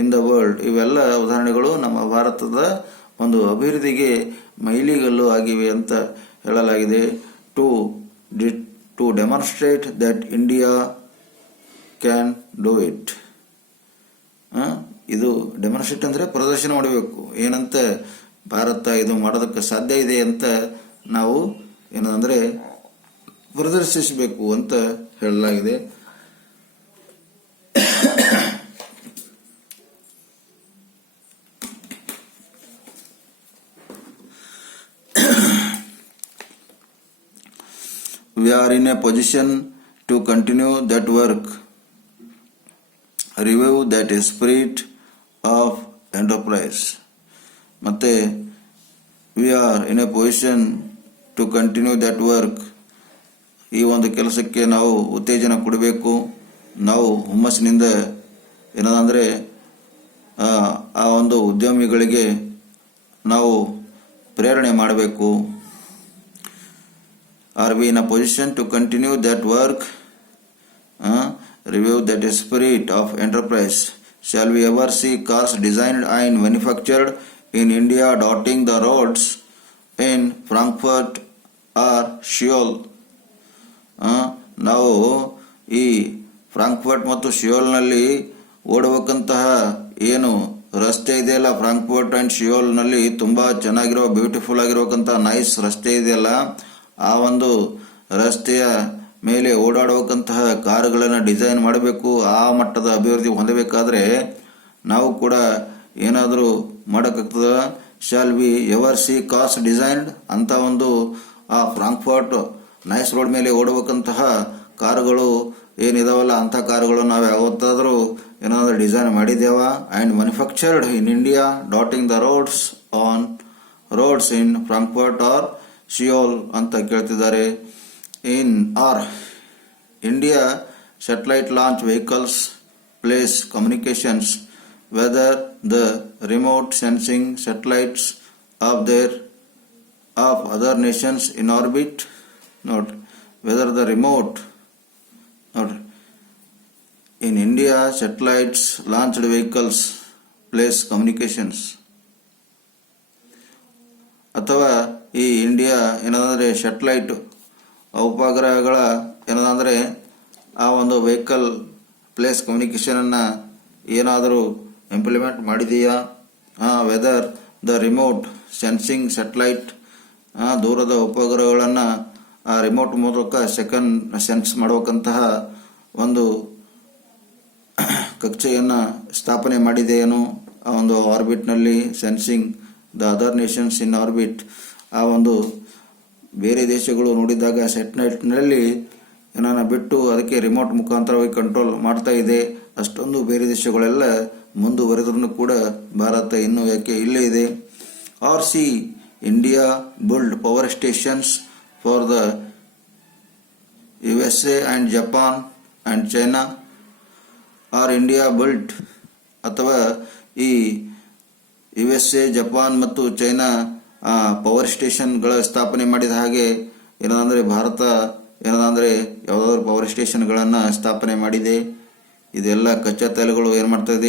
In the world. ಇವೆಲ್ಲ ಉದಾಹರಣೆಗಳು ನಮ್ಮ ಭಾರತದ ಒಂದು ಅಭಿವೃದ್ಧಿಗೆ ಮೈಲಿಗಲ್ಲು ಆಗಿವೆ ಅಂತ ಹೇಳಲಾಗಿದೆ. To demonstrate that India can do it. ಇದು ಡೆಮಾನ್ಸ್ಟ್ರೇಟ್ ಅಂದರೆ ಪ್ರದರ್ಶನ ಮಾಡಬೇಕು, ಏನಂತ ಭಾರತ ಇದು ಮಾಡೋದಕ್ಕೆ ಸಾಧ್ಯ ಇದೆ ಅಂತ ನಾವು ಏನಂದ್ರೆ ಪ್ರದರ್ಶಿಸಬೇಕು ಅಂತ ಹೇಳಲಾಗಿದೆ. We are in a position to continue that work, revive that spirit of enterprise. ಮತ್ತೆ we are in a position to continue that work. ಈ ಒಂದು ಕೆಲಸಕ್ಕೆ ನಾವು ಉತ್ತೇಜನ ಕೊಡಬೇಕು. ನಾವು ಹುಮ್ಮಸ್ಸಿನಿಂದ ಏನಂದರೆ ಆ ಒಂದು ಉದ್ಯಮಿಗಳಿಗೆ ನಾವು ಪ್ರೇರಣೆ ಮಾಡಬೇಕು. Are we in a position to continue that work? Review that spirit of enterprise. Shall we ever see cars designed and manufactured in India dotting the roads in Frankfurt or Seoul? ನಾವು ಈ Frankfurt ಮತ್ತು ಶಿಯೋಲ್ನಲ್ಲಿ ಓಡಬೇಕಂತಹ ಏನು ರಸ್ತೆ ಇದೆಯಲ್ಲ, Frankfurt and ಶಿಯೋಲ್ನಲ್ಲಿ ತುಂಬಾ ಚೆನ್ನಾಗಿರೋ beautiful ಆಗಿರೋಕಂತ nice ರಸ್ತೆ ಇದೆಯಲ್ಲ, ಆ ಒಂದು ರಸ್ತೆಯ ಮೇಲೆ ಓಡಾಡಬೇಕಂತಹ ಕಾರುಗಳನ್ನು ಡಿಸೈನ್ ಮಾಡಬೇಕು. ಆ ಮಟ್ಟದ ಅಭಿವೃದ್ಧಿ ಹೊಂದಬೇಕಾದ್ರೆ ನಾವು ಕೂಡ ಏನಾದರೂ ಮಾಡೋಕ್ಕಾಗ್ತದ? Shall we ever see cars designed ಅಂತ ಒಂದು ಆ ಫ್ರಾಂಕ್ಫರ್ಟ್ ನೈಸ್ ರೋಡ್ ಮೇಲೆ ಓಡಬೇಕಂತಹ ಕಾರುಗಳು ಏನಿದಾವಲ್ಲ, ಅಂಥ ಕಾರುಗಳು ನಾವು ಯಾವತ್ತಾದರೂ ಏನಾದರೂ ಡಿಸೈನ್ ಮಾಡಿದ್ದೇವ? And manufactured in India dotting the roads in Frankfurt or Seoul ಅಂತ ಕೇಳ್ತಿದ್ದಾರೆ. In our India satellite launch vehicles place communications weather the remote sensing satellites of other nations in orbit. ನೋಡ್ರಿ, ವೆದರ್ ದ ರಿಮೋಟ್, ನೋಡ್ರಿ, in India satellites launched vehicles place communications, ಅಥವಾ ಈ India ಏನಂದರೆ satellite ಉಪಗ್ರಹಗಳ ಏನಂದರೆ ಆ ಒಂದು ವೆಹಿಕಲ್ ಪ್ಲೇಸ್ ಕಮ್ಯುನಿಕೇಶನನ್ನು ಏನಾದರೂ ಇಂಪ್ಲಿಮೆಂಟ್ ಮಾಡಿದೆಯಾ? Weather the remote sensing satellite, ದೂರದ ಉಪಗ್ರಹಗಳನ್ನು ಆ ರಿಮೋಟ್ ಮೂಲಕ ಸೆನ್ಸ್ ಮಾಡಬೇಕಂತಹ ಒಂದು ಕಕ್ಷೆಯನ್ನು ಸ್ಥಾಪನೆ ಮಾಡಿದೆಯೇನು? ಆ ಒಂದು ಆರ್ಬಿಟ್ನಲ್ಲಿ sensing the other nations in orbit, ಆ ಒಂದು ಬೇರೆ ದೇಶಗಳು ನೋಡಿದಾಗ ಸ್ಯಾಟಲೈಟ್ನಲ್ಲಿ ಏನಾನ ಬಿಟ್ಟು ಅದಕ್ಕೆ ರಿಮೋಟ್ ಮುಖಾಂತರವಾಗಿ ಕಂಟ್ರೋಲ್ ಮಾಡ್ತಾ ಇದೆ. ಅಷ್ಟೊಂದು ಬೇರೆ ದೇಶಗಳೆಲ್ಲ ಮುಂದುವರೆದ್ರೂ ಕೂಡ ಭಾರತ ಇನ್ನೂ ಯಾಕೆ ಇಲ್ಲೇ ಇದೆ. Or see India build power stations for the USA and Japan and China. Or India build, ಅಥವಾ ಈ USA, ಜಪಾನ್ ಮತ್ತು ಚೈನಾ ಪವರ್ ಸ್ಟೇಷನ್ಗಳ ಸ್ಥಾಪನೆ ಮಾಡಿದ ಹಾಗೆ ಏನಂದರೆ ಭಾರತ ಏನಂದರೆ ಯಾವುದಾದ್ರೂ ಪವರ್ ಸ್ಟೇಷನ್ಗಳನ್ನು ಸ್ಥಾಪನೆ ಮಾಡಿದೆ. ಇದೆಲ್ಲ ಕಚ್ಚಾ ತೈಲಗಳು ಏನು ಮಾಡ್ತಾ ಇದೆ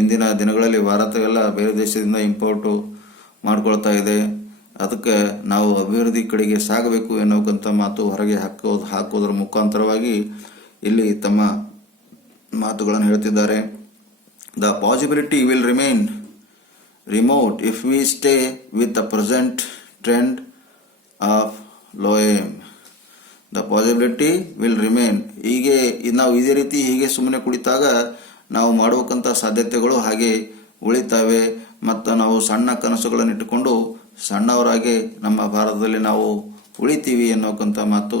ಇಂದಿನ ದಿನಗಳಲ್ಲಿ ಭಾರತವೆಲ್ಲ ಬೇರೆ ದೇಶದಿಂದ ಇಂಪೋರ್ಟು ಮಾಡ್ಕೊಳ್ತಾ ಇದೆ. ಅದಕ್ಕೆ ನಾವು ಅಭಿವೃದ್ಧಿ ಕಡೆಗೆ ಸಾಗಬೇಕು ಎನ್ನುವಂಥ ಮಾತು ಹೊರಗೆ ಹಾಕೋದ್ರ ಮುಖಾಂತರವಾಗಿ ಇಲ್ಲಿ ತಮ್ಮ ಮಾತುಗಳನ್ನು ಹೇಳ್ತಿದ್ದಾರೆ. The possibility will remain remote if we stay with the present trend of low aim. The possibility will remain. ಹೀಗೆ ನಾವು ಇದೇ ರೀತಿ ಹೀಗೆ ಸುಮ್ಮನೆ ಕುಳಿತಾಗ ನಾವು ಮಾಡಬೇಕಂತ ಸಾಧ್ಯತೆಗಳು ಹಾಗೆ ಉಳಿತಾವೆ. ಮತ್ತು ನಾವು ಸಣ್ಣ ಕನಸುಗಳನ್ನು ಇಟ್ಟುಕೊಂಡು ಸಣ್ಣವರಾಗಿ ನಮ್ಮ ಭಾರತದಲ್ಲಿ ನಾವು ಉಳಿತೀವಿ ಅನ್ನೋಕ್ಕಂಥ ಮಾತು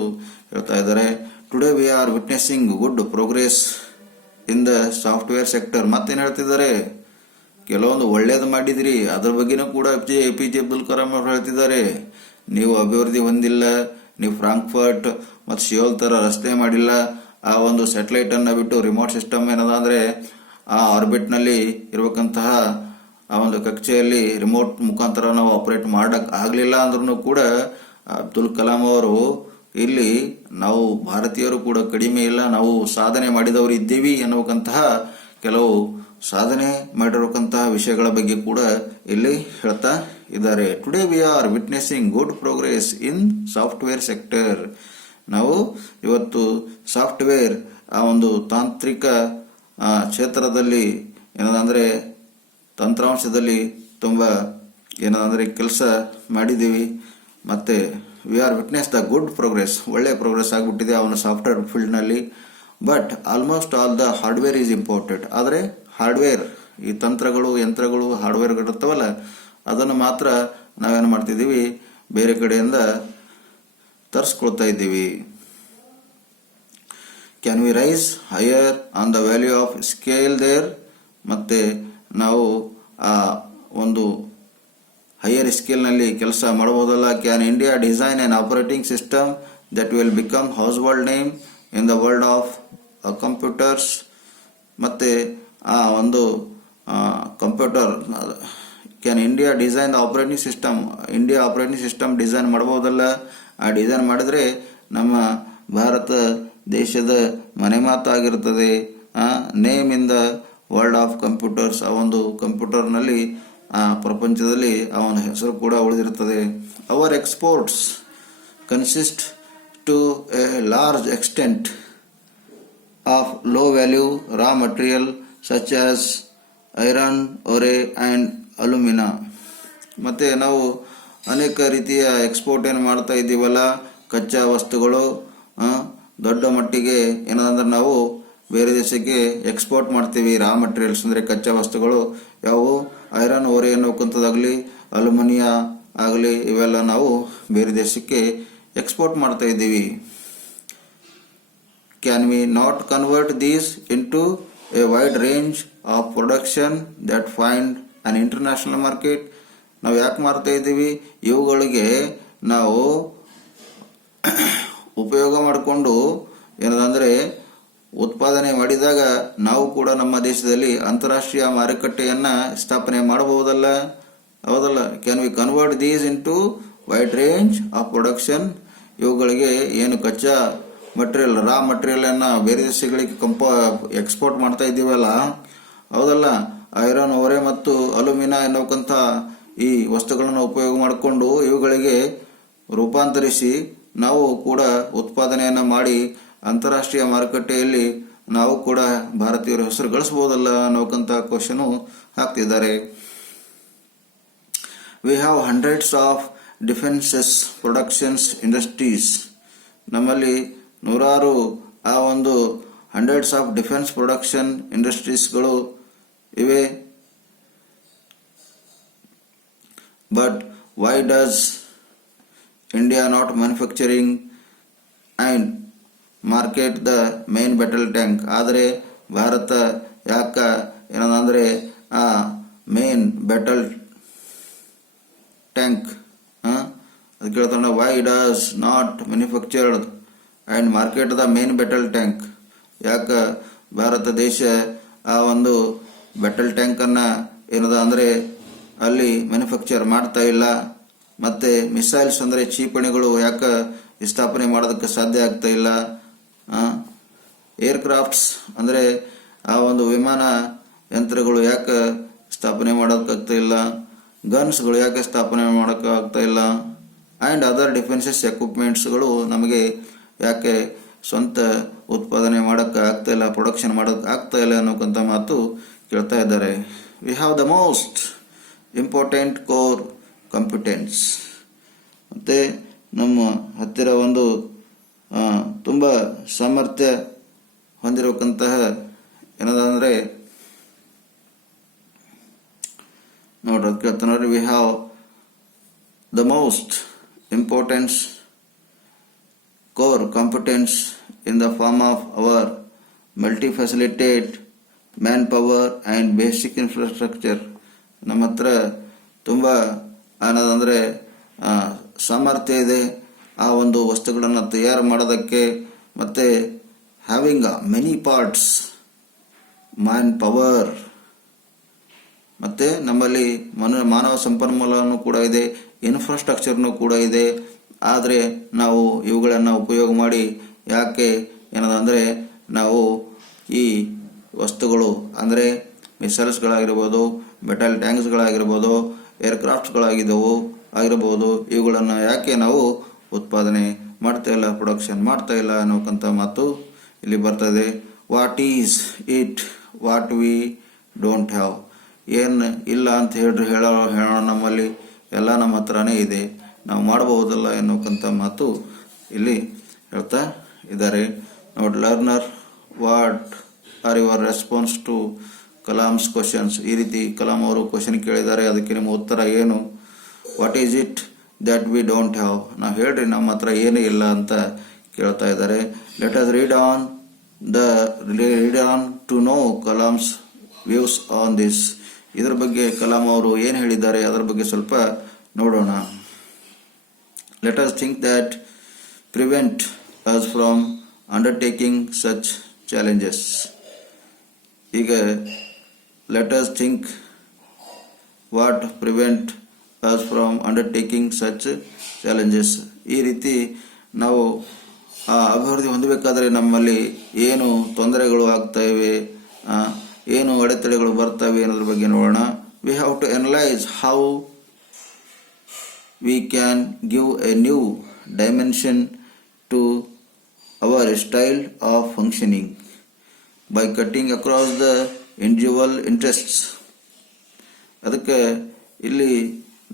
ಹೇಳ್ತಾ ಇದ್ದಾರೆ. Today we are witnessing good progress in the software sector. ಮತ್ತೇನು ಹೇಳ್ತಿದ್ದಾರೆ? ಕೆಲವೊಂದು ಒಳ್ಳೇದು ಮಾಡಿದ್ರಿ, ಅದ್ರ ಬಗ್ಗೆನೂ ಕೂಡ APJ ಅಬ್ದುಲ್ ಕಲಾಂ ಅವರು ಹೇಳ್ತಿದ್ದಾರೆ. ನೀವು ಅಭಿವೃದ್ಧಿ ಹೊಂದಿಲ್ಲ, ನೀವು ಫ್ರಾಂಕ್ಫರ್ಟ್ ಮತ್ತು ಶಿಯೋಲ್ ಥರ ರಸ್ತೆ ಮಾಡಿಲ್ಲ, ಆ ಒಂದು ಸ್ಯಾಟಲೈಟನ್ನು ಬಿಟ್ಟು ರಿಮೋಟ್ ಸಿಸ್ಟಮ್ ಏನದ ಅಂದರೆ ಆ ಆರ್ಬಿಟ್ನಲ್ಲಿ ಇರಬೇಕಂತಹ ಆ ಒಂದು ಕಕ್ಷೆಯಲ್ಲಿ ರಿಮೋಟ್ ಮುಖಾಂತರ ನಾವು ಆಪರೇಟ್ ಮಾಡಕ್ ಆಗಲಿಲ್ಲ ಅಂದ್ರೂ ಕೂಡ ಅಬ್ದುಲ್ ಕಲಾಂ ಅವರು ಇಲ್ಲಿ ನಾವು ಭಾರತೀಯರು ಕೂಡ ಕಡಿಮೆ ಇಲ್ಲ, ನಾವು ಸಾಧನೆ ಮಾಡಿದವರು ಇದ್ದೀವಿ ಎನ್ನುವಂತಹ ಕೆಲವು ಸಾಧನೆ ಮಾಡಿರತಕ್ಕಂತಹ ವಿಷಯಗಳ ಬಗ್ಗೆ ಕೂಡ ಇಲ್ಲಿ ಹೇಳ್ತಾ ಇದ್ದಾರೆ. Today we are witnessing good progress in software sector. ನಾವು ಇವತ್ತು ಸಾಫ್ಟ್ವೇರ್ ಆ ಒಂದು ತಾಂತ್ರಿಕ ಕ್ಷೇತ್ರದಲ್ಲಿ ಏನದಂದರೆ ತಂತ್ರಾಂಶದಲ್ಲಿ ತುಂಬ ಏನದಂದರೆ ಕೆಲಸ ಮಾಡಿದ್ದೀವಿ. ಮತ್ತು we are witness the good progress, ಒಳ್ಳೆಯ ಪ್ರೋಗ್ರೆಸ್ ಆಗಿಬಿಟ್ಟಿದೆ ಅವನ ಸಾಫ್ಟ್ವೇರ್ ಫೀಲ್ಡ್ನಲ್ಲಿ. But almost all the hardware is important. ಆದರೆ ಹಾರ್ಡ್ವೇರ್, ಈ ತಂತ್ರಗಳು, ಯಂತ್ರಗಳು, ಹಾರ್ಡ್ವೇರ್ಗಳು ಇರ್ತಾವಲ್ಲ, ಅದನ್ನು ಮಾತ್ರ ನಾವೇನು ಮಾಡ್ತಿದ್ದೀವಿ, ಬೇರೆ ಕಡೆಯಿಂದ ತರಿಸ್ಕೊಳ್ತಾ ಇದ್ದೀವಿ. Can we rise higher on the value of scale there? ಮತ್ತು ನಾವು ಆ ಒಂದು ಹೈಯರ್ ಸ್ಕೇಲ್ನಲ್ಲಿ ಕೆಲಸ ಮಾಡಬಹುದಲ್ಲ. Can India design an operating system that will become house world name in the world of computers? ಮತ್ತು ಆ ಒಂದು computer can India design the operating system, India operating system design ಮಾಡಬಹುದಲ್ಲ. ಆ ಡಿಸೈನ್ ಮಾಡಿದರೆ ನಮ್ಮ ಭಾರತ ದೇಶದ ಮನೆ ಮಾತಾಗಿರ್ತದೆ. Name in the world of computers, ಆ ಒಂದು ಕಂಪ್ಯೂಟರ್ನಲ್ಲಿ ಆ ಪ್ರಪಂಚದಲ್ಲಿ ಅವನ ಹೆಸರು ಕೂಡ ಉಳಿದಿರ್ತದೆ. Our exports consist to a large extent of low value raw material such as iron, ore and alumina. ಮತ್ತು ನಾವು ಅನೇಕ ರೀತಿಯ ಎಕ್ಸ್ಪೋರ್ಟ್ ಏನು ಮಾಡ್ತಾ ಇದ್ದೀವಲ್ಲ, ಕಚ್ಚಾ ವಸ್ತುಗಳು ದೊಡ್ಡ ಮಟ್ಟಿಗೆ ಏನಂದ್ರೆ ನಾವು ಬೇರೆ ದೇಶಕ್ಕೆ ಎಕ್ಸ್ಪೋರ್ಟ್ ಮಾಡ್ತೀವಿ. ರಾ ಮಟೀರಿಯಲ್ಸ್ ಅಂದರೆ ಕಚ್ಚಾ ವಸ್ತುಗಳು ಯಾವುವು, ಐರನ್, ಓರೆ ಅನ್ನೋಕ್ಕಂಥದ್ದಾಗಲಿ, ಅಲ್ಯೂಮಿನಿಯಾ ಆಗಲಿ, ಇವೆಲ್ಲ ನಾವು ಬೇರೆ ದೇಶಕ್ಕೆ ಎಕ್ಸ್ಪೋರ್ಟ್ ಮಾಡ್ತಾ ಇದ್ದೀವಿ. Can V not convert these into A wide range of production that find on international market? ನಾವು ಯಾಕೆ ಮಾಡ್ತಾ ಇದ್ದೀವಿ, ಇವುಗಳಿಗೆ ನಾವು ಉಪಯೋಗ ಮಾಡಿಕೊಂಡು ಏನದಂದರೆ ಉತ್ಪಾದನೆ ಮಾಡಿದಾಗ ನಾವು ಕೂಡ ನಮ್ಮ ದೇಶದಲ್ಲಿ ಅಂತಾರಾಷ್ಟ್ರೀಯ ಮಾರುಕಟ್ಟೆಯನ್ನು ಸ್ಥಾಪನೆ ಮಾಡಬಹುದಲ್ಲ, ಹೌದಲ್ಲ? Can we convert these into wide range of production? ಇವುಗಳಿಗೆ ಏನು ಕಚ್ಚಾ ಮಟೀರಿಯಲ್, ರಾ ಮಟೀರಿಯಲನ್ನು ಬೇರೆ ದೇಶಗಳಿಗೆ ಎಕ್ಸ್ಪೋರ್ಟ್ ಮಾಡ್ತಾ ಇದ್ದೀವಲ್ಲ, ಹೌದಲ್ಲ? ಐರನ್, ಒರೆ ಮತ್ತು ಅಲ್ಯೂಮಿನಾ ಎನ್ನುವಂಥ ಈ ವಸ್ತುಗಳನ್ನು ಉಪಯೋಗ ಮಾಡಿಕೊಂಡು ಇವುಗಳಿಗೆ ರೂಪಾಂತರಿಸಿ ನಾವು ಕೂಡ ಉತ್ಪಾದನೆಯನ್ನು ಮಾಡಿ ಅಂತಾರಾಷ್ಟ್ರೀಯ ಮಾರುಕಟ್ಟೆಯಲ್ಲಿ ನಾವು ಕೂಡ ಭಾರತೀಯರ ಹೆಸರು ಗಳಿಸಬಹುದಲ್ಲ ಅನ್ನೋಕ್ಕಂಥ ಕ್ವಶನು ಹಾಕ್ತಿದ್ದಾರೆ. We have hundreds of defences productions industries. ನಮ್ಮಲ್ಲಿ ನೂರಾರು ಆ ಒಂದು ಹಂಡ್ರೆಡ್ಸ್ ಆಫ್ ಡಿಫೆನ್ಸ್ ಪ್ರೊಡಕ್ಷನ್ ಇಂಡಸ್ಟ್ರೀಸ್ಗಳು ಇವೆ. But why does India not manufacturing and market the main battle tank? ಆದರೆ ಭಾರತ ಯಾಕ ಏನಂದರೆ ಆ ಮೇನ್ ಬ್ಯಾಟಲ್ ಟ್ಯಾಂಕ್ ಅದು ಕೇಳ್ತಾನೆ, why does not manufactured and market the main battle tank? ಯಾಕೆ ಭಾರತ ದೇಶ ಆ ಒಂದು ಬ್ಯಾಟಲ್ ಟ್ಯಾಂಕನ್ನು ಏನದ ಅಂದರೆ ಅಲ್ಲಿ ಮ್ಯಾನುಫ್ಯಾಕ್ಚರ್ ಮಾಡ್ತಾ ಇಲ್ಲ? ಮತ್ತು ಮಿಸೈಲ್ಸ್ ಅಂದರೆ ಕ್ಷಿಪಣಿಗಳು ಯಾಕೆ ಸ್ಥಾಪನೆ ಮಾಡೋದಕ್ಕೆ ಸಾಧ್ಯ ಆಗ್ತಾ ಇಲ್ಲ? ಏರ್ಕ್ರಾಫ್ಟ್ಸ್ ಅಂದರೆ ಆ ಒಂದು ವಿಮಾನ ಯಂತ್ರಗಳು ಯಾಕೆ ಸ್ಥಾಪನೆ ಮಾಡೋಕ್ಕಾಗ್ತಾ ಇಲ್ಲ? ಗನ್ಸ್ಗಳು ಯಾಕೆ ಸ್ಥಾಪನೆ ಮಾಡೋಕ್ಕಾಗ್ತಾ ಇಲ್ಲ? ಆ್ಯಂಡ್ ಅದರ್ ಡಿಫೆನ್ಸಸ್ ಎಕ್ವಿಪ್ಮೆಂಟ್ಸ್ಗಳು ನಮಗೆ ಯಾಕೆ ಸ್ವಂತ ಉತ್ಪಾದನೆ ಮಾಡೋಕ್ಕೆ ಆಗ್ತಾ ಇಲ್ಲ, ಪ್ರೊಡಕ್ಷನ್ ಮಾಡೋಕ್ಕೆ ಆಗ್ತಾ ಇಲ್ಲ ಅನ್ನೋಕ್ಕಂಥ ಮಾತು ಕೇಳ್ತಾ ಇದ್ದಾರೆ. We have the most important core competence. ಮತ್ತು ನಮ್ಮ ಹತ್ತಿರ ಒಂದು ತುಂಬ ಸಾಮರ್ಥ್ಯ ಹೊಂದಿರಬೇಕಂತಹ ಏನದಂದರೆ ನೋಡ್ರಿ ಅದು ಕೇಳ್ತಾನೆ ನೋಡ್ರಿ, V have the most importance core competence in the form of our multi-facilitated manpower and basic infrastructure. ನಮ್ಮ ಹತ್ರ ತುಂಬ ಅನ್ನೋದಂದರೆ ಸಾಮರ್ಥ್ಯ ಇದೆ ಆ ಒಂದು ವಸ್ತುಗಳನ್ನು ತಯಾರು ಮಾಡೋದಕ್ಕೆ. ಮತ್ತು having many parts man power, ಮತ್ತು ನಮ್ಮಲ್ಲಿ ಮಾನವ ಸಂಪನ್ಮೂಲನೂ ಕೂಡ ಇದೆ, ಇನ್ಫ್ರಾಸ್ಟ್ರಕ್ಚರ್ನೂ ಕೂಡ ಇದೆ. ಆದರೆ ನಾವು ಇವುಗಳನ್ನು ಉಪಯೋಗ ಮಾಡಿ ಯಾಕೆ ಏನದಂದರೆ ನಾವು ಈ ವಸ್ತುಗಳು ಅಂದರೆ ಮಿಸೈಲ್ಸ್ಗಳಾಗಿರ್ಬೋದು, ಮೆಟಲ್ ಟ್ಯಾಂಕ್ಸ್ಗಳಾಗಿರ್ಬೋದು, ಆಗಿರ್ಬೋದು, ಇವುಗಳನ್ನು ಯಾಕೆ ನಾವು ಉತ್ಪಾದನೆ ಮಾಡ್ತಾ ಇಲ್ಲ, ಪ್ರೊಡಕ್ಷನ್ ಮಾಡ್ತಾ ಇಲ್ಲ ಅನ್ನೋಕ್ಕಂಥ ಮಾತು ಇಲ್ಲಿ ಬರ್ತದೆ. What is it what we don't have, ಏನು ಇಲ್ಲ ಅಂತ ಹೇಳೋಣ, ನಮ್ಮಲ್ಲಿ ಎಲ್ಲ ನಮ್ಮ ಹತ್ರನೇ ಇದೆ, ನಾವು ಮಾಡಬಹುದಲ್ಲ ಎನ್ನುವಂಥ ಮಾತು ಇಲ್ಲಿ ಹೇಳ್ತಾ ಇದ್ದಾರೆ. ನೋಡಿ, learner, what are your response to Kalam's questions. ಈ ರೀತಿ ಕಲಾಂ ಅವರು ಕ್ವಶನ್ ಕೇಳಿದ್ದಾರೆ, ಅದಕ್ಕೆ ನಿಮ್ಮ ಉತ್ತರ ಏನು? What is it that we don't have, ನಾವು ಹೇಳ್ರಿ ನಮ್ಮ ಹತ್ರ ಏನೂ ಇಲ್ಲ ಅಂತ ಕೇಳ್ತಾ ಇದ್ದಾರೆ. Let us read on to know Kalam's views on this. ಇದರ ಬಗ್ಗೆ ಕಲಾಂ ಅವರು ಏನು ಹೇಳಿದ್ದಾರೆ ಅದರ ಬಗ್ಗೆ ಸ್ವಲ್ಪ ನೋಡೋಣ. Let us think that prevent us from undertaking such challenges. ಈಗ let us think what prevent us from undertaking such challenges. ಈ ರೀತಿ ನಾವು ಅಭಿವೃದ್ಧಿ ಹೊಂದಬೇಕಾದ್ರೆ ನಮ್ಮಲ್ಲಿ ಏನು ತೊಂದರೆಗಳು ಆಗ್ತಾ ಇವೆ, ಏನು ಅಡೆತಡೆಗಳು ಬರ್ತವೆ ಅನ್ನೋದ್ರ ಬಗ್ಗೆ ನೋಡೋಣ. We have to analyse how we can give a new dimension to our style of functioning by cutting across the individual interests. ಅದಕ್ಕೆ ಇಲ್ಲಿ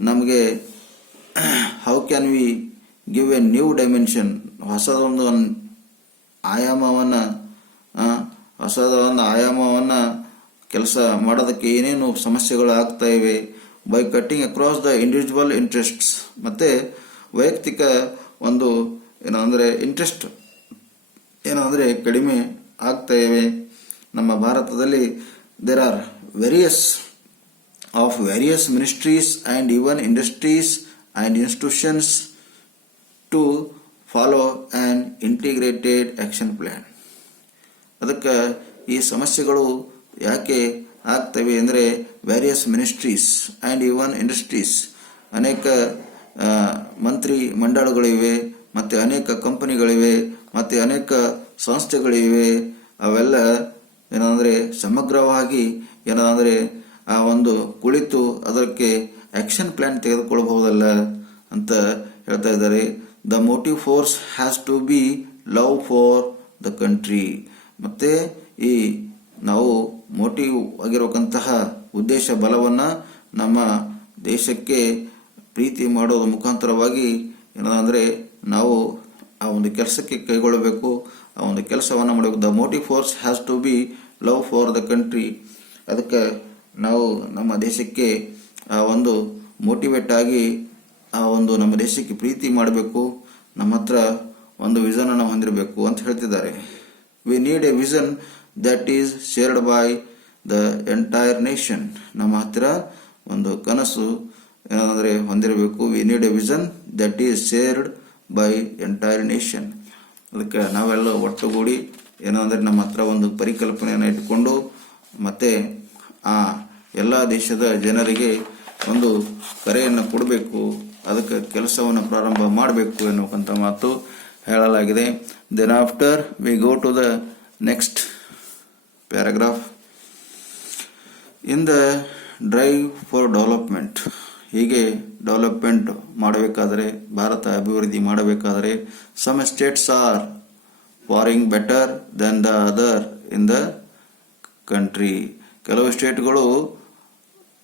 ನಮಗೆ how can we give a new dimension, ಹೊಸದೊಂದು ಆಯಾಮವನ್ನು ಕೆಲಸ ಮಾಡೋದಕ್ಕೆ ಏನೇನು ಸಮಸ್ಯೆಗಳು ಆಗ್ತಾ ಇವೆ. By cutting across the individual interests, ಮತ್ತು ವೈಯಕ್ತಿಕ ಒಂದು ಇಂಟ್ರೆಸ್ಟ್ ಕಡಿಮೆ ಆಗ್ತಾ ಇವೆ. ನಮ್ಮ ಭಾರತದಲ್ಲಿ there are various ministries and even industries and institutions to follow an integrated action plan. ಅದಕ್ಕೆ ಈ ಸಮಸ್ಯೆಗಳು ಯಾಕೆ ಆಗ್ತವೆ ಅಂದರೆ various ministries and even industries, ಅನೇಕ ಮಂತ್ರಿ ಮಂಡಳಗಳಿವೆ, ಮತ್ತು ಅನೇಕ ಕಂಪನಿಗಳಿವೆ, ಮತ್ತು ಅನೇಕ ಸಂಸ್ಥೆಗಳಿವೆ. ಅವೆಲ್ಲ ಸಮಗ್ರವಾಗಿ ಆ ಒಂದು ಕುಳಿತು ಅದಕ್ಕೆ ಆಕ್ಷನ್ ಪ್ಲಾನ್ ತೆಗೆದುಕೊಳ್ಳಬಹುದಲ್ಲ ಅಂತ ಹೇಳ್ತಾ ಇದ್ದಾರೆ. The motive force has to be love for the country. ಮತ್ತೆ ಈ ನಾವು ಮೋಟಿವ್ ಆಗಿರತಕ್ಕಂತಹ ಉದ್ದೇಶ ಬಲವನ್ನು ನಮ್ಮ ದೇಶಕ್ಕೆ ಪ್ರೀತಿ ಮಾಡೋದ್ರ ಮುಖಾಂತರವಾಗಿ ನಾವು ಆ ಒಂದು ಕೆಲಸಕ್ಕೆ ಕೈಗೊಳ್ಳಬೇಕು, ಆ ಒಂದು ಕೆಲಸವನ್ನು ಮಾಡಬೇಕು. The motive force has to be love for the country. ಅದಕ್ಕೆ ನಾವು ನಮ್ಮ ದೇಶಕ್ಕೆ ಆ ಒಂದು ಮೋಟಿವೇಟ್ ಆಗಿ ಆ ಒಂದು ನಮ್ಮ ದೇಶಕ್ಕೆ ಪ್ರೀತಿ ಮಾಡಬೇಕು, ನಮ್ಮ ಹತ್ರ ಒಂದು ವಿಷನ್ ಅನ್ನು ಹೊಂದಿರಬೇಕು ಅಂತ ಹೇಳ್ತಿದ್ದಾರೆ. We need a vision that is shared by the entire nation. ನಮ್ಮ ಹತ್ರ ಒಂದು ಕನಸು ಹೊಂದಿರಬೇಕು. We need a vision that is shared by entire nation. ಅದಕ್ಕೆ ನಾವೆಲ್ಲ ಒಟ್ಟುಗೂಡಿ ನಮ್ಮ ಹತ್ರ ಒಂದು ಪರಿಕಲ್ಪನೆಯನ್ನು ಇಟ್ಟುಕೊಂಡು ಮತ್ತೆ ಆ ಎಲ್ಲ ದೇಶದ ಜನರಿಗೆ ಒಂದು ಕರೆಯನ್ನು ಕೊಡಬೇಕು, ಅದಕ್ಕೆ ಕೆಲಸವನ್ನು ಪ್ರಾರಂಭ ಮಾಡಬೇಕು ಎನ್ನುವಂಥ ಮಾತು ಹೇಳಲಾಗಿದೆ. Then after we go to the next paragraph. In the drive for development. ಹೀಗೆ ಡೆವಲಪ್ಮೆಂಟ್ ಮಾಡಬೇಕಾದರೆ, ಭಾರತ ಅಭಿವೃದ್ಧಿ ಮಾಡಬೇಕಾದರೆ, some states are faring better than the other in the country. ಕೆಲವು ಸ್ಟೇಟ್ಗಳು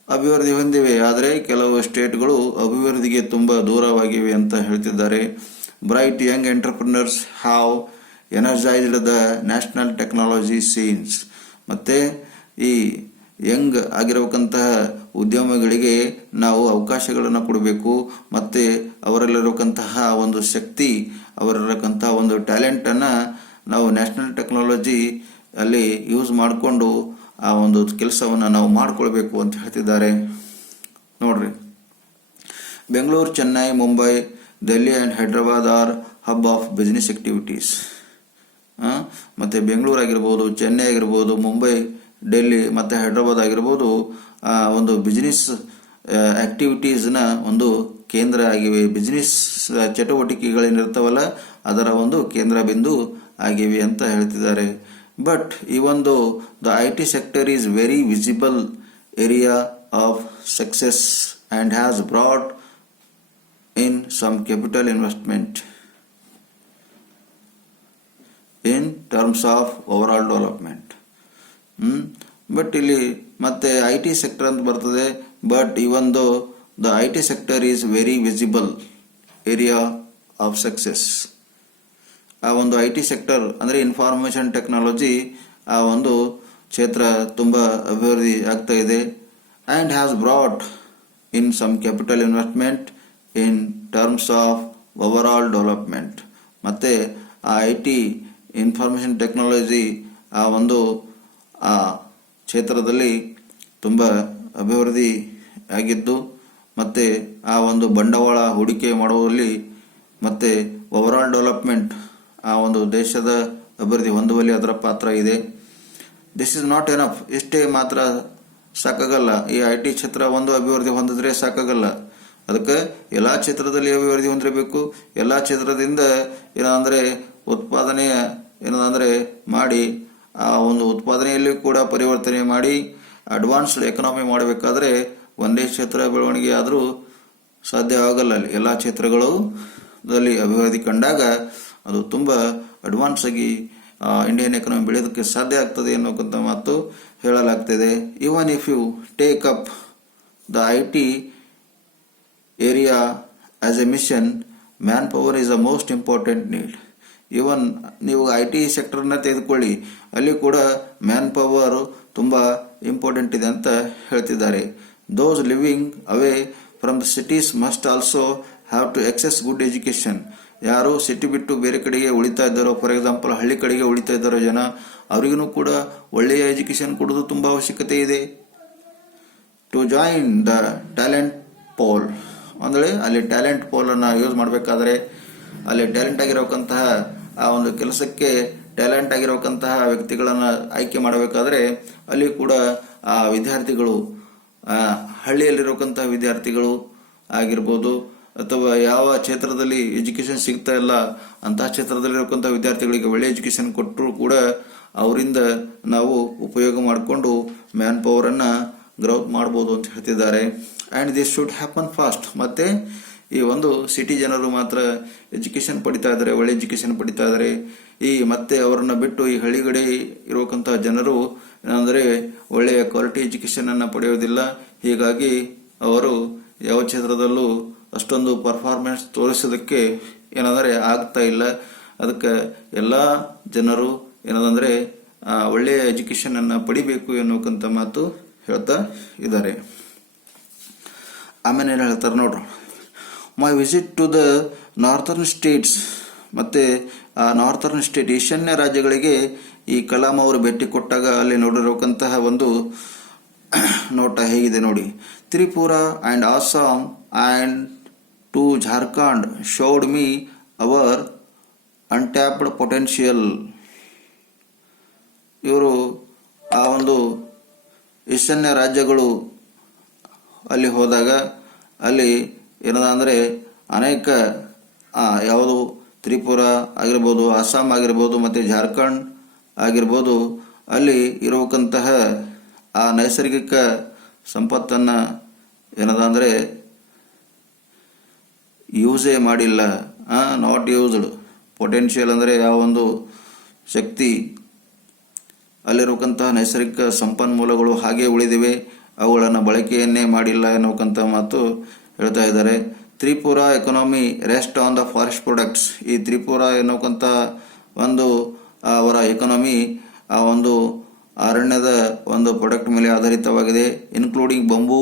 ಅಭಿವೃದ್ಧಿ ಹೊಂದಿವೆ, ಆದರೆ ಕೆಲವು ಸ್ಟೇಟ್ಗಳು ಅಭಿವೃದ್ಧಿಗೆ ತುಂಬ ದೂರವಾಗಿವೆ ಅಂತ ಹೇಳ್ತಿದ್ದಾರೆ. Bright Young entrepreneurs have energised the national technology scenes. ಮತ್ತೆ ಈ ಯಂಗ್ ಆಗಿರಬೇಕಂತಹ ಉದ್ಯಮಿಗಳಿಗೆ ನಾವು ಅವಕಾಶಗಳನ್ನು ಕೊಡಬೇಕು, ಮತ್ತು ಅವರಲ್ಲಿರಬೇಕಂತಹ ಒಂದು ಶಕ್ತಿ, ಅವರಲ್ಲಿರತಕ್ಕಂತಹ ಒಂದು ಟ್ಯಾಲೆಂಟನ್ನು ನಾವು ನ್ಯಾಷನಲ್ ಟೆಕ್ನಾಲಜಿ ಅಲ್ಲಿ ಯೂಸ್ ಮಾಡಿಕೊಂಡು ಆ ಒಂದು ಕೆಲಸವನ್ನು ನಾವು ಮಾಡಿಕೊಳ್ಬೇಕು ಅಂತ ಹೇಳ್ತಿದ್ದಾರೆ. ನೋಡ್ರಿ, Bengaluru, Chennai, Mumbai, Delhi and Hyderabad are hub of business activities. ಮತ್ತು ಬೆಂಗಳೂರು ಆಗಿರ್ಬೋದು, ಚೆನ್ನೈ ಆಗಿರ್ಬೋದು, ಮುಂಬೈ, ಡೆಲ್ಲಿ ಮತ್ತು ಹೈದ್ರಾಬಾದ್ ಆಗಿರ್ಬೋದು ಒಂದು ಬಿಸ್ನೆಸ್ ಆಕ್ಟಿವಿಟೀಸ್ನ ಒಂದು ಕೇಂದ್ರ ಆಗಿವೆ. ಬಿಸ್ನೆಸ್ ಚಟುವಟಿಕೆಗಳೇನಿರ್ತಾವಲ್ಲ ಅದರ ಒಂದು ಕೇಂದ್ರ ಬಿಂದು ಆಗಿವೆ ಅಂತ ಹೇಳ್ತಿದ್ದಾರೆ. But even though the IT sector is very visible area of success and has brought in some capital investment in terms of overall development. But ಇಲ್ಲಿ ಮತ್ತೆ IT ಸೆಕ್ಟರ್ ಅಂತ ಬರ್ತದೆ. But even though the IT sector is very visible area of success. ಆ ಒಂದು IT ಸೆಕ್ಟರ್ ಅಂದರೆ information technology ಆ ಒಂದು ಕ್ಷೇತ್ರ ತುಂಬ ಅಭಿವೃದ್ಧಿ ಆಗ್ತಾ ಇದೆ. And has brought in some capital investment in terms of overall development. ಮತ್ತು ಆ IT ಇನ್ಫಾರ್ಮೇಷನ್ ಟೆಕ್ನಾಲಜಿ ಆ ಒಂದು ಆ ಕ್ಷೇತ್ರದಲ್ಲಿ ತುಂಬ ಅಭಿವೃದ್ಧಿ ಆಗಿದ್ದು ಮತ್ತು ಆ ಒಂದು ಬಂಡವಾಳ ಹೂಡಿಕೆ ಮಾಡುವಲ್ಲಿ ಮತ್ತು ಓವರಾಲ್ ಡೆವಲಪ್ಮೆಂಟ್ ಆ ಒಂದು ದೇಶದ ಅಭಿವೃದ್ಧಿ ಹೊಂದುವಲ್ಲಿ ಅದರ ಪಾತ್ರ ಇದೆ. This is not enough. ಇಷ್ಟೇ ಮಾತ್ರ ಸಾಕಾಗಲ್ಲ. ಈ IT ಕ್ಷೇತ್ರ ಒಂದು ಅಭಿವೃದ್ಧಿ ಹೊಂದಿದ್ರೆ ಸಾಕಾಗಲ್ಲ. ಅದಕ್ಕೆ ಎಲ್ಲ ಕ್ಷೇತ್ರದಲ್ಲಿ ಅಭಿವೃದ್ಧಿ ಹೊಂದಿರಬೇಕು. ಎಲ್ಲ ಕ್ಷೇತ್ರದಿಂದ ಏನಂದರೆ ಉತ್ಪಾದನೆಯ ಏನಂದರೆ ಮಾಡಿ ಆ ಒಂದು ಉತ್ಪಾದನೆಯಲ್ಲಿ ಕೂಡ ಪರಿವರ್ತನೆ ಮಾಡಿ ಅಡ್ವಾನ್ಸ್ಡ್ ಎಕನಾಮಿ ಮಾಡಬೇಕಾದ್ರೆ ಒಂದೇ ಕ್ಷೇತ್ರ ಬೆಳವಣಿಗೆ ಆದರೂ ಸಾಧ್ಯವಾಗಲ್ಲ. ಅಲ್ಲಿ ಎಲ್ಲ ಕ್ಷೇತ್ರಗಳಲ್ಲಿ ಅಭಿವೃದ್ಧಿ ಕಂಡಾಗ ಅದು ತುಂಬ ಅಡ್ವಾನ್ಸ್ ಆಗಿ ಇಂಡಿಯನ್ ಎಕನಾಮಿ ಬೆಳೆಯೋದಕ್ಕೆ ಸಾಧ್ಯ ಆಗ್ತದೆ ಅನ್ನೋಕ್ಕಂಥ ಮಾತು ಹೇಳಲಾಗ್ತಿದೆ. Even if you take up the IT area as a mission, man power is the most important need. Even ನೀವು IT ಸೆಕ್ಟರ್ನ ತೆಗೆದುಕೊಳ್ಳಿ, ಅಲ್ಲಿ ಕೂಡ ಮ್ಯಾನ್ ಪವರ್ ತುಂಬ ಇಂಪಾರ್ಟೆಂಟ್ ಇದೆ ಅಂತ ಹೇಳ್ತಿದ್ದಾರೆ. Those living away from the cities must also have to access good education. ಯಾರು city ಬಿಟ್ಟು ಬೇರೆ ಕಡೆಗೆ ಉಳಿತಾ ಇದ್ದಾರೋ, ಫಾರ್ ಎಕ್ಸಾಂಪಲ್ ಹಳ್ಳಿ ಕಡೆಗೆ ಉಳಿತಾ ಇದ್ದಾರೋ ಜನ, ಅವರಿಗೂ ಕೂಡ ಒಳ್ಳೆಯ ಎಜುಕೇಷನ್ ಕೊಡೋದು ತುಂಬ ಅವಶ್ಯಕತೆ ಇದೆ. To join the talent pool ಅಂದರೆ ಅಲ್ಲಿ ಟ್ಯಾಲೆಂಟ್ ಪೋಲನ್ನು ಯೂಸ್ ಮಾಡಬೇಕಾದ್ರೆ ಅಲ್ಲಿ ಟ್ಯಾಲೆಂಟ್ ಆಗಿರೋಕ್ಕಂತಹ ಆ ಒಂದು ಕೆಲಸಕ್ಕೆ ಟ್ಯಾಲೆಂಟ್ ಆಗಿರೋಕ್ಕಂತಹ ವ್ಯಕ್ತಿಗಳನ್ನು ಆಯ್ಕೆ ಮಾಡಬೇಕಾದ್ರೆ ಅಲ್ಲಿ ಕೂಡ ಆ ವಿದ್ಯಾರ್ಥಿಗಳು ಹಳ್ಳಿಯಲ್ಲಿರೋಕ್ಕಂತಹ ವಿದ್ಯಾರ್ಥಿಗಳು ಆಗಿರ್ಬೋದು ಅಥವಾ ಯಾವ ಕ್ಷೇತ್ರದಲ್ಲಿ ಎಜುಕೇಷನ್ ಸಿಗ್ತಾ ಇಲ್ಲ ಅಂತಹ ಕ್ಷೇತ್ರದಲ್ಲಿರೋಕ್ಕಂಥ ವಿದ್ಯಾರ್ಥಿಗಳಿಗೆ ಒಳ್ಳೆಯ ಎಜುಕೇಷನ್ ಕೊಟ್ಟರು ಕೂಡ ಅವರಿಂದ ನಾವು ಉಪಯೋಗ ಮಾಡಿಕೊಂಡು ಮ್ಯಾನ್ ಪವರನ್ನು ಗ್ರೋತ್ ಮಾಡ್ಬೋದು ಅಂತ ಹೇಳ್ತಿದ್ದಾರೆ. And this should happen fast. ಮತ್ತು ಈ ಒಂದು ಸಿಟಿ ಜನರು ಮಾತ್ರ ಎಜುಕೇಷನ್ ಪಡಿತಾ ಇದ್ದಾರೆ, ಒಳ್ಳೆ ಎಜುಕೇಷನ್ ಪಡಿತಾ ಇದ್ದಾರೆ. ಮತ್ತೆ ಅವರನ್ನು ಬಿಟ್ಟು ಈ ಹಳ್ಳಿಗಡೆ ಇರುವಂತಹ ಜನರು ಏನಂದರೆ ಒಳ್ಳೆಯ ಕ್ವಾಲಿಟಿ ಎಜುಕೇಷನನ್ನು ಪಡೆಯೋದಿಲ್ಲ. ಹೀಗಾಗಿ ಅವರು ಯಾವ ಕ್ಷೇತ್ರದಲ್ಲೂ ಅಷ್ಟೊಂದು ಪರ್ಫಾರ್ಮೆನ್ಸ್ ತೋರಿಸೋದಕ್ಕೆ ಏನಂದರೆ ಆಗ್ತಾ ಇಲ್ಲ. ಅದಕ್ಕೆ ಎಲ್ಲ ಜನರು ಏನದಂದರೆ ಒಳ್ಳೆಯ ಎಜುಕೇಷನನ್ನು ಪಡಿಬೇಕು ಎನ್ನುವಂಥ ಮಾತು ಹೇಳ್ತಾ ಇದ್ದಾರೆ. ಆಮೇಲೆ ಏನು ಹೇಳ್ತಾರೆ ನೋಡ್ರಿ, ಮೈ ವಿಸಿಟ್ ಟು ದ ನಾರ್ತರ್ನ್ ಸ್ಟೇಟ್ಸ್. ಮತ್ತು ಆ ನಾರ್ತರ್ನ್ ಸ್ಟೇಟ್ ಈಶಾನ್ಯ ರಾಜ್ಯಗಳಿಗೆ ಈ ಕಲಾಂ ಅವರು ಭೇಟಿ ಕೊಟ್ಟಾಗ ಅಲ್ಲಿ ನೋಡಿರೋಕ್ಕಂತಹ ಒಂದು ನೋಟ ಹೇಗಿದೆ ನೋಡಿ. Tripura and Assam and to Jharkhand showed me our untapped potential. ಇವರು ಆ ಒಂದು ಈಶಾನ್ಯ ರಾಜ್ಯಗಳು ಅಲ್ಲಿ ಹೋದಾಗ ಅಲ್ಲಿ ಏನದ ಅಂದರೆ ಅನೇಕ ಯಾವುದು ತ್ರಿಪುರ ಆಗಿರ್ಬೋದು, ಅಸ್ಸಾಂ ಆಗಿರ್ಬೋದು ಮತ್ತು ಜಾರ್ಖಂಡ್ ಆಗಿರ್ಬೋದು, ಅಲ್ಲಿ ಇರಬೇಕಂತಹ ಆ ನೈಸರ್ಗಿಕ ಸಂಪತ್ತನ್ನು ಏನದ ಅಂದರೆ ಯೂಸೇ ಮಾಡಿಲ್ಲ. Not used. ಪೊಟೆನ್ಷಿಯಲ್ ಅಂದರೆ ಯಾವ ಒಂದು ಶಕ್ತಿ, ಅಲ್ಲಿರಬೇಕಂತಹ ನೈಸರ್ಗಿಕ ಸಂಪನ್ಮೂಲಗಳು ಹಾಗೆ ಉಳಿದಿವೆ, ಅವುಗಳನ್ನು ಬಳಕೆಯನ್ನೇ ಮಾಡಿಲ್ಲ ಎನ್ನುವಂಥ ಮಾತು ಹೇಳ್ತಾ ಇದ್ದಾರೆ. Tripura economy rest on the forest products. ಈ ತ್ರಿಪುರ ಎನ್ನುವಂಥ ಒಂದು ಅವರ ಎಕನಾಮಿ ಆ ಒಂದು ಅರಣ್ಯದ ಒಂದು ಪ್ರಾಡಕ್ಟ್ ಮೇಲೆ ಆಧಾರಿತವಾಗಿದೆ. Including bamboo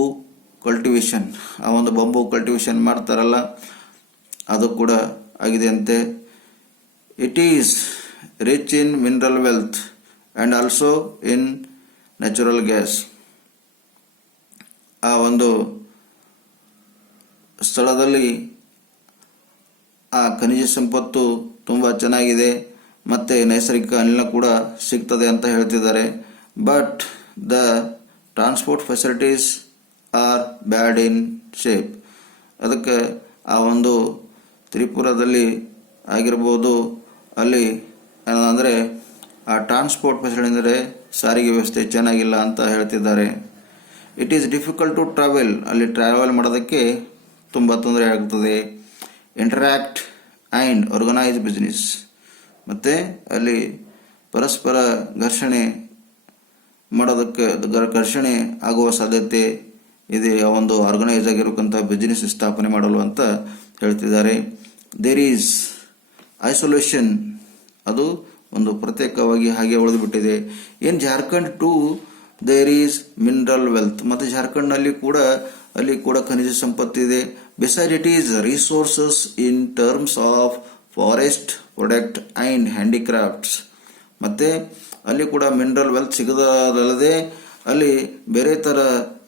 cultivation. ಆ ಒಂದು ಬಂಬೂ ಕಲ್ಟಿವೇಶನ್ ಮಾಡ್ತಾರಲ್ಲ ಅದು ಕೂಡ ಆಗಿದೆ ಅಂತೆ. It is rich in mineral wealth and also in natural gas. ಆ ಒಂದು ಸ್ಥಳದಲ್ಲಿ ಆ ಖನಿಜ ಸಂಪತ್ತು ತುಂಬ ಚೆನ್ನಾಗಿದೆ ಮತ್ತು ನೈಸರ್ಗಿಕ ಅನಿಲ ಕೂಡ ಸಿಗ್ತದೆ ಅಂತ ಹೇಳ್ತಿದ್ದಾರೆ. But the transport facilities R bad in shape. ಅದಕ್ಕೆ ಆ ಒಂದು ತ್ರಿಪುರದಲ್ಲಿ ಆಗಿರ್ಬೋದು ಅಲ್ಲಿ ಅಂದರೆ ಆ ಟ್ರಾನ್ಸ್ಪೋರ್ಟ್ ಫೆಸಿಲಿಟಿ ಅಂದರೆ ಸಾರಿಗೆ ವ್ಯವಸ್ಥೆ ಚೆನ್ನಾಗಿಲ್ಲ ಅಂತ ಹೇಳ್ತಿದ್ದಾರೆ. It is difficult to travel, ಅಲ್ಲಿ ಟ್ರಾವೆಲ್ ಮಾಡೋದಕ್ಕೆ ತುಂಬ ತೊಂದರೆ ಆಗ್ತದೆ. ಇಂಟರ್ಯಾಕ್ಟ್ ಆ್ಯಂಡ್ ಆರ್ಗನೈಸ್ ಬಿಸ್ನೆಸ್, ಮತ್ತು ಅಲ್ಲಿ ಪರಸ್ಪರ ಘರ್ಷಣೆ ಮಾಡೋದಕ್ಕೆ ಘರ್ಷಣೆ ಆಗುವ ಸಾಧ್ಯತೆ ಇದೆ ಒಂದು ಆರ್ಗನೈಸ್ ಆಗಿರತಕ್ಕಂಥ ಬಿಸ್ನೆಸ್ ಸ್ಥಾಪನೆ ಮಾಡಲು ಅಂತ ಹೇಳ್ತಿದ್ದಾರೆ. ದೇರ್ ಈಸ್ ಐಸೋಲೇಷನ್, ಅದು ಒಂದು ಪ್ರತ್ಯೇಕವಾಗಿ ಹಾಗೆ ಉಳಿದುಬಿಟ್ಟಿದೆ. In Jharkhand to there is mineral wealth, ಮತ್ತು ಜಾರ್ಖಂಡ್ನಲ್ಲಿ ಕೂಡ ಖನಿಜ ಸಂಪತ್ತಿದೆ. Beside it is resources in terms of forest product and handicrafts, ಮತ್ತು ಅಲ್ಲಿ ಕೂಡ ಮಿನರಲ್ ವೆಲ್ತ್ ಸಿಗದಲ್ಲದೆ ಅಲ್ಲಿ ಬೇರೆ ಥರ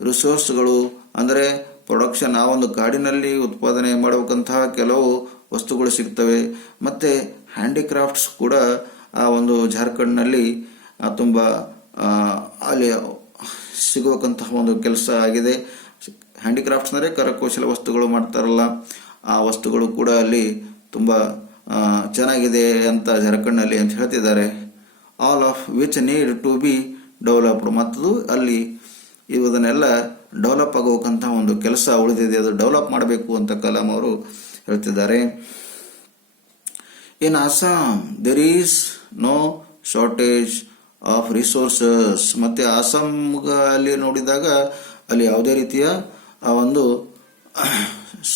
ರಿಸೋರ್ಸ್ಗಳು ಅಂದರೆ ಪ್ರೊಡಕ್ಷನ್, ಆ ಒಂದು ಕಾಡಿನಲ್ಲಿ ಉತ್ಪಾದನೆ ಮಾಡಬೇಕಂತಹ ಕೆಲವು ವಸ್ತುಗಳು ಸಿಗ್ತವೆ. ಮತ್ತು ಹ್ಯಾಂಡಿಕ್ರಾಫ್ಟ್ಸ್ ಕೂಡ ಆ ಒಂದು ಜಾರ್ಖಂಡ್ನಲ್ಲಿ ತುಂಬ ಅಲ್ಲಿ ಸಿಗುವಂತಹ ಒಂದು ಕೆಲಸ ಆಗಿದೆ. ಹ್ಯಾಂಡಿಕ್ರಾಫ್ಟ್ಸ್ ಅಂದರೆ ಕರಕೌಶಲ ವಸ್ತುಗಳು ಮಾಡ್ತಾರಲ್ಲ, ಆ ವಸ್ತುಗಳು ಕೂಡ ಅಲ್ಲಿ ತುಂಬ ಚೆನ್ನಾಗಿದೆ ಅಂತ ಜಾರ್ಖಂಡ್ನಲ್ಲಿ ಅಂತ ಹೇಳ್ತಿದ್ದಾರೆ. All of which need to be developed, ಮತ್ತು ಅಲ್ಲಿ ಇವದನ್ನೆಲ್ಲ ಡೆವಲಪ್ ಆಗೋಕ್ಕಂಥ ಒಂದು ಕೆಲಸ ಉಳಿದಿದೆ, ಅದು ಡೆವಲಪ್ ಮಾಡಬೇಕು ಅಂತ ಕಲಾಂ ಅವರು ಹೇಳ್ತಿದ್ದಾರೆ. In Assam there is no shortage of resources, ಮತ್ತು ಅಸ್ಸಾಂನಲ್ಲಿ ನೋಡಿದಾಗ ಅಲ್ಲಿ ಯಾವುದೇ ರೀತಿಯ ಆ ಒಂದು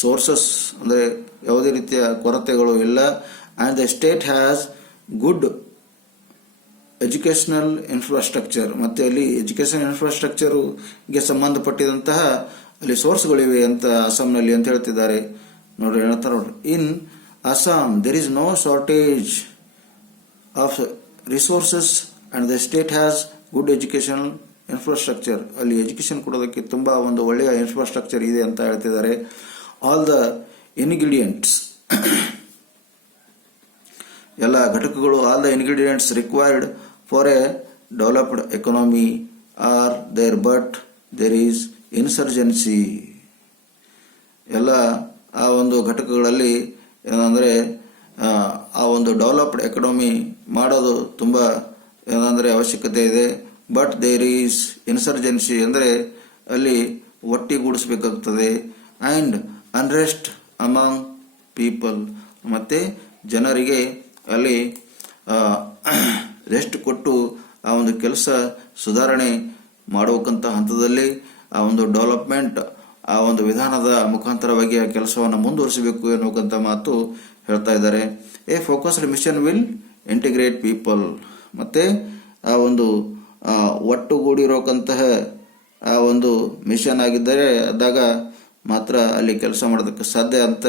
ಸೋರ್ಸಸ್ ಅಂದರೆ ಯಾವುದೇ ರೀತಿಯ ಕೊರತೆಗಳು ಇಲ್ಲ. And the state has good educational infrastructure, ಮತ್ತು ಅಲ್ಲಿ ಎಜುಕೇಷನ್ ಇನ್ಫ್ರಾಸ್ಟ್ರಕ್ಚರ್ಗೆ ಸಂಬಂಧಪಟ್ಟಿದಂತಹ ಅಲ್ಲಿ ಸೋರ್ಸ್ಗಳಿವೆ ಅಂತ ಅಸ್ಸಾಂನಲ್ಲಿ ಅಂತ ಹೇಳ್ತಿದ್ದಾರೆ. ಹೇಳ್ತಾರೆ ನೋಡ್ರಿ, in Assam there is no shortage of resources and the state has good educational infrastructure, ಅಲ್ಲಿ ಎಜುಕೇಷನ್ ಕೊಡೋದಕ್ಕೆ ತುಂಬ ಒಂದು ಒಳ್ಳೆಯ ಇನ್ಫ್ರಾಸ್ಟ್ರಕ್ಚರ್ ಇದೆ ಅಂತ ಹೇಳ್ತಿದ್ದಾರೆ. ಆಲ್ ದ ಇಂಗ್ರೀಡಿಯೆಂಟ್ಸ್, ಎಲ್ಲ ಘಟಕಗಳು, all the ingredients required for a developed economy are there, but there is insurgency, ಎಲ್ಲ ಆ ಒಂದು ಘಟಕಗಳಲ್ಲಿ ಏನಂದರೆ ಆ ಒಂದು ಡೆವಲಪ್ಡ್ ಎಕಾನಮಿ ಮಾಡೋದು ತುಂಬ ಏನಂದರೆ ಅವಶ್ಯಕತೆ ಇದೆ. ಬಟ್ ದೇರ್ ಈಸ್ ಇನ್ಸರ್ಜೆನ್ಸಿ ಅಂದರೆ ಅಲ್ಲಿ ಒಟ್ಟಿಗೂಡಿಸಬೇಕಾಗ್ತದೆ. ಆ್ಯಂಡ್ ಅನ್ರೆಸ್ಟ್ ಅಮಾಂಗ್ ಪೀಪಲ್, ಮತ್ತು ಜನರಿಗೆ ಅಲ್ಲಿ ರೆಸ್ಟ್ ಕೊಟ್ಟು ಆ ಒಂದು ಕೆಲಸ ಸುಧಾರಣೆ ಮಾಡುವಂಥ ಹಂತದಲ್ಲಿ ಆ ಒಂದು ಡೆವಲಪ್ಮೆಂಟ್ ಆ ಒಂದು ವಿಧಾನದ ಮುಖಾಂತರವಾಗಿ ಆ ಕೆಲಸವನ್ನು ಮುಂದುವರಿಸಬೇಕು ಎನ್ನುವಂಥ ಮಾತು ಹೇಳ್ತಾ ಇದ್ದಾರೆ. A focused mission will integrate people, ಮತ್ತು ಆ ಒಂದು ಒಟ್ಟುಗೂಡಿರೋಕ್ಕಂತಹ ಆ ಒಂದು ಮಿಷನ್ ಆಗಿದ್ದರೆ ಆದಾಗ ಮಾತ್ರ ಅಲ್ಲಿ ಕೆಲಸ ಮಾಡೋದಕ್ಕೆ ಸಾಧ್ಯ ಅಂತ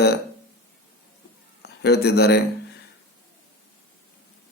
ಹೇಳ್ತಿದ್ದಾರೆ.